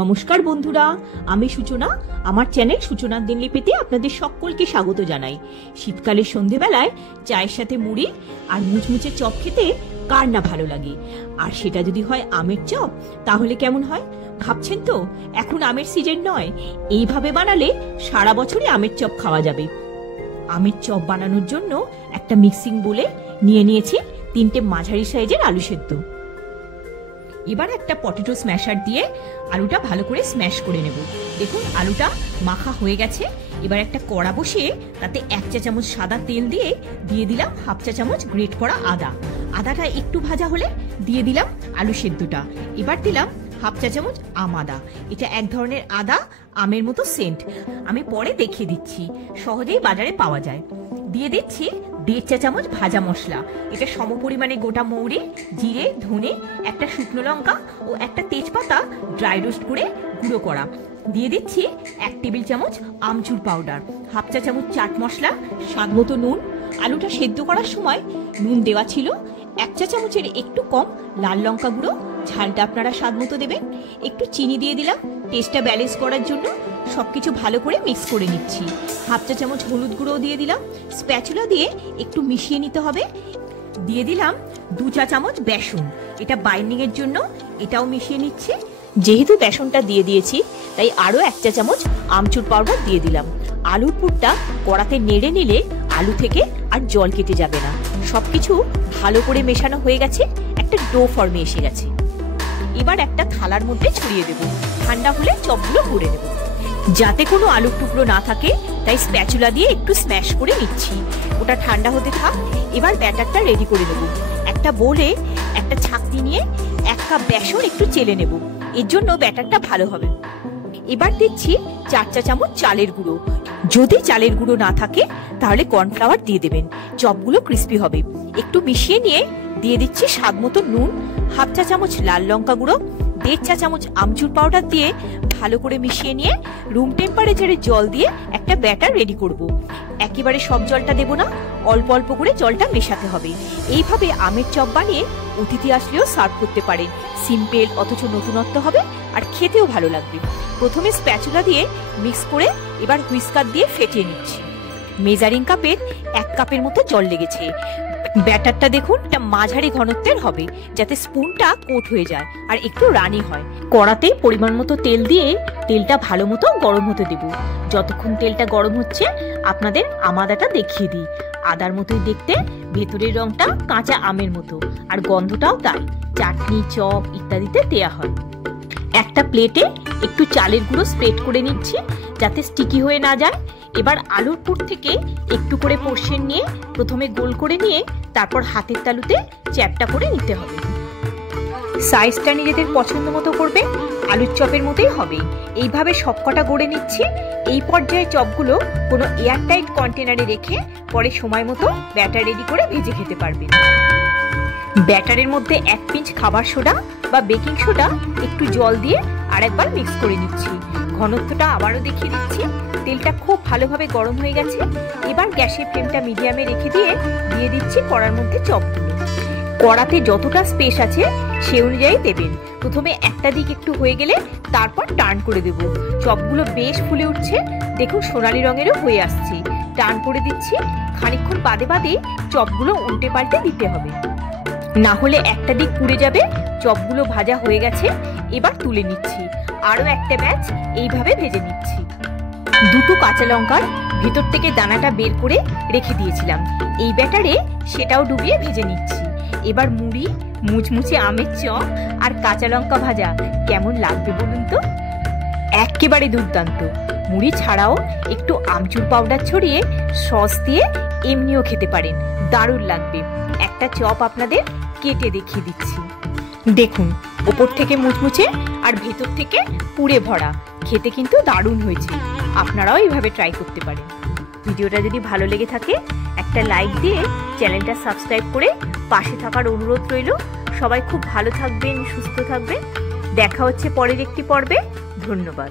নমস্কার বন্ধুরা, আমি সূচনা। আমার চ্যানেল সূচনার দিনলিপিতে আপনাদের সকলকে স্বাগত জানাই। শীতকালের সন্ধেবেলায় চায়ের সাথে মুড়ি আর মুচমুচে চপ খেতে কার না ভালো লাগে, আর সেটা যদি হয় আমের চপ, তাহলে কেমন হয় ভাবছেন তো? এখন আমের সিজন নয়, এইভাবে বানালে সারা বছরই আমের চপ খাওয়া যাবে। আমের চপ বানানোর জন্য একটা মিক্সিং বোলে নিয়ে নিয়েছি 3টে মাঝারি সাইজের আলু সেদ্ধ। এবার একটা পটেটো স্ম্যাশার দিয়ে আলুটা ভালো করে স্ম্যাশ করে নেব। দেখুন আলুটা মাখা হয়ে গেছে। এবার একটা কড়া বসিয়ে তাতে 1 চা চামচ সাদা তেল দিয়ে দিলাম হাফ চা চামচ গ্রেট করা আদা। আদাটা একটু ভাজা হলে দিয়ে দিলাম আলু সেদ্ধটা। এবার দিলাম হাফ চা চামচ আম আদা। এটা এক ধরনের আদা, আমের মতো সেন্ট। আমি পরে দেখিয়ে দিচ্ছি, সহজেই বাজারে পাওয়া যায়। দিয়ে দিচ্ছি 1.5 চা চামচ ভাজা মশলা। এটা সমপরিমাণে গোটা মৌরি, জিরে, ধনে, একটা শুকনো লঙ্কা ও একটা তেজপাতা ড্রাই রোস্ট করে গুঁড়ো করা। দিয়ে দিচ্ছি 1 টেবিল চামচ আমচুর পাউডার, হাফ চা চামচ চাট মশলা, স্বাদ মতো নুন। আলুটা সেদ্ধ করার সময় নুন দেওয়া ছিল। 1 চা চামচের একটু কম লাল লঙ্কা গুঁড়ো, ঝালটা আপনারা স্বাদ মতো দেবেন। একটু চিনি দিয়ে দিলাম টেস্টটা ব্যালেন্স করার জন্য। সবকিছু ভালো করে মিক্স করে নিচ্ছি। হাফ চা চামচ হলুদ গুঁড়ো দিয়ে দিলাম। স্প্যাচুলা দিয়ে একটু মিশিয়ে নিতে হবে। দিয়ে দিলাম 2 চা চামচ বেসন, এটা বাইন্ডিং এর জন্য। এটাও মিশিয়ে নিচ্ছি। যেহেতু বেসনটা দিয়ে দিয়েছি, তাই আরো 1 চা চামচ আমচুর পাউডার দিয়ে দিলাম। আলুর পুরটা কড়াতে নেড়ে নিলে আলু থেকে আর জল কেটে যাবে না। সবকিছু ভালো করে মেশানো হয়ে গেছে, একটা ডো ফর্মে এসে গেছে। এবার একটা থালার মধ্যে ছড়িয়ে দেব। ঠান্ডা হলে চপগুলো ভরে নেব। যাতে কোনো আলুর টুকরো না থাকে, তাই স্প্যাচুলা দিয়ে একটু স্ম্যাশ করে নিচ্ছি। ওটা ঠান্ডা হতে থাক। এবার ব্যাটারটা রেডি করে নেব। একটা বোলে একটা ছাঁকনি নিয়ে 1 কাপ বেসন একটু চেলে নেব, এর জন্য ব্যাটারটা ভালো হবে। এবার দিচ্ছি 4 চা চামচ চালের গুঁড়ো। যদি চালের গুঁড়ো না থাকে তাহলে কর্নফ্লাওয়ার দিয়ে দেবেন, চপগুলো ক্রিস্পি হবে। একটু মিশিয়ে নিয়ে দিয়ে দিচ্ছি স্বাদ মতো নুন, হাফ চা চামচ লাল লঙ্কা গুঁড়ো, 1.5 চা চামচ আমচুর পাউডার দিয়ে ভালো করে মিশিয়ে নিয়ে রুম টেম্পারেচারে জল দিয়ে একটা ব্যাটার রেডি করব। একেবারে সব জলটা দেব না, অল্প অল্প করে জলটা মেশাতে হবে। এইভাবে আমের চপ বানিয়ে অতিথি আসলেও সার্ভ করতে পারেন। সিম্পল অথচ নতুনত্ব হবে, আর খেতেও ভালো লাগবে। প্রথমে স্প্যাচুলা দিয়ে মিক্স করে এবার হুইস্কার দিয়ে ফেটিয়ে নিচ্ছি। মেজারিং কাপের 1 কাপের মতো জল লেগেছে। ব্যাটারটা দেখুন, এটা মাঝারি ঘনত্বের হবে, যাতে স্পুনটা কোট হয়ে যায় আর একটু রানি হয়। কড়াতে পরিমাণ মতো তেল দিয়ে তেলটা ভালো মতো গরম হতে দেব। যতক্ষণ তেলটা গরম হচ্ছে আপনাদের আদাটা দেখিয়ে দিই। আদার মতোই দেখতে, ভেতরের রংটা কাঁচা আমের মতো, আর গন্ধটাও তাই। চাটনি, চপ ইত্যাদিতে দেয়া হয়। একটা প্লেটে একটু চালের গুঁড়ো স্প্রেড করে নিচ্ছি, যাতে স্টিকি হয়ে না যায়। এবার আলুর পুর থেকে একটু করে পোর্শন নিয়ে প্রথমে গোল করে নিয়ে তারপর হাতের তালুতে চ্যাপটা করে নিতে হবে। সাইজটা নিজেদের পছন্দ মতো করবে, আলুর চপের মতোই হবে। এইভাবে সবকটা গড়ে নিচ্ছি। এই পর্যায়ে চপগুলো কোনো এয়ারটাইট কন্টেনারে রেখে পরে সময় মতো ব্যাটার রেডি করে ভেজে খেতে পারবেন। ব্যাটারের মধ্যে 1 পিঞ্চ খাবার সোডা বা বেকিং সোডা একটু জল দিয়ে আরেকবার মিক্স করে নিচ্ছি। ঘনত্বটা আবারও দেখিয়ে দিচ্ছি। তেলটা খুব ভালোভাবে গরম হয়ে গেছে। এবার গ্যাসের ফ্লেমটা মিডিয়ামে রেখে দিয়ে দিচ্ছি কড়ার মধ্যে চপগুলো। কড়াতে যতটা স্পেস আছে সে অনুযায়ী দেবেন। প্রথমে একটা দিক একটু হয়ে গেলে তারপর টার্ন করে দেব। চপগুলো বেশ ফুলে উঠছে, দেখুন সোনালি রঙেরও হয়ে আসছে। টার্ন করে দিচ্ছি। খানিকক্ষণ বাদে বাদে চপগুলো উল্টে পাল্টে দিতে হবে, না হলে একটা দিক পুড়ে যাবে। চপগুলো ভাজা হয়ে গেছে, এবার তুলে নিচ্ছি। আরো একটা ব্যাচ এইভাবে ভেজে নিচ্ছি। 2 কাঁচা লঙ্কার ভেতর থেকে দানাটা বের করে রেখে দিয়েছিলাম, এই ব্যাটারে সেটাও ডুবিয়ে ভেজে নিচ্ছি। এবার মুড়ি, মুচমুচে আমের চপ আর কাঁচা লঙ্কা ভাজা কেমন লাগবে বলুন তো? একেবারে দুর্দান্ত। মুড়ি ছাড়াও একটু আমচুর পাউডার ছড়িয়ে সস দিয়ে এমনিও খেতে পারেন, দারুণ লাগবে। একটা চপ আপনাদের কেটে দেখিয়ে দিচ্ছি। দেখুন, ওপর থেকে মুচমুচে আর ভেতর থেকে পুড়ে ভরা, খেতে কিন্তু দারুণ হয়েছে। আপনারাও এইভাবে ট্রাই করতে পারেন। ভিডিওটা যদি ভালো লেগে থাকে একটা লাইক দিয়ে চ্যানেলটা সাবস্ক্রাইব করে পাশে থাকার অনুরোধ রইল। সবাই খুব ভালো থাকবেন, সুস্থ থাকবেন। দেখা হচ্ছে পরের একটি পর্বে। ধন্যবাদ।